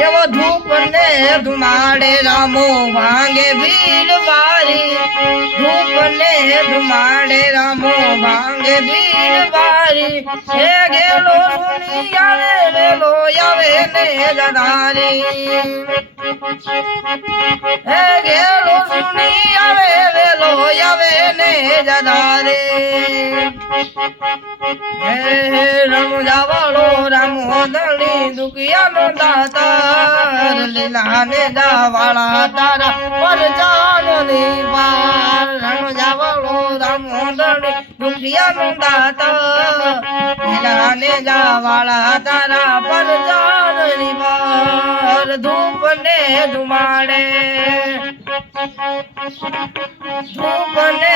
એવો ધૂપ ને ધુમાડે રામો ભાંગે ભીડ વારી ધૂપ ને ધુમાડે રામો ભાંગે ભીડ વારી હે ગેલો સુની આવે વેલો આવે ને જદારી હે ગેલો સુની આવે વેલો આવે ને જદારી હે રમ જાવાળો રામો દળી દુખિયાનો દાતાર લીલા ને જાવાળા તારા પરજાનો નિવાર રમ જાવાળો રામો દળી દુખિયાનો દાતાર લીલા ને જાવાળા તારા પરજાનો નિવાર ધૂપ ને ધુમાડે ધૂપ ને